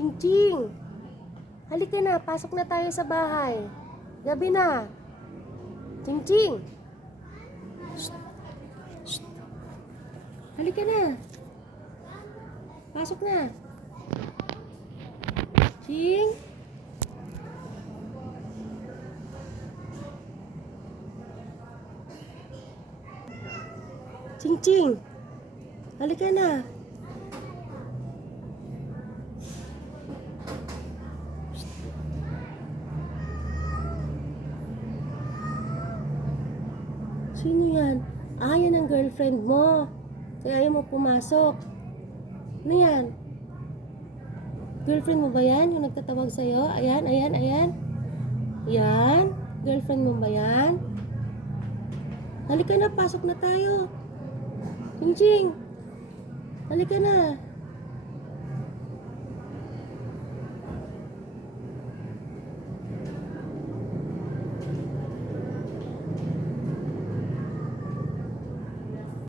Ching-ching! Halika na, pasok na tayo sa bahay. Gabi na. Ching-ching! Shh! Shh! Halika na. Pasok na. Ching! Ching-ching! Halika na. Sino yan? Ah, yan ang girlfriend mo. Kaya ayaw mo pumasok. Ano yan? Girlfriend mo ba yan? Yung nagtatawag sa'yo? Ayan, ayan, ayan. Yan? Girlfriend mo ba yan? Halika na, pasok na tayo. Ching-ching! Halika na.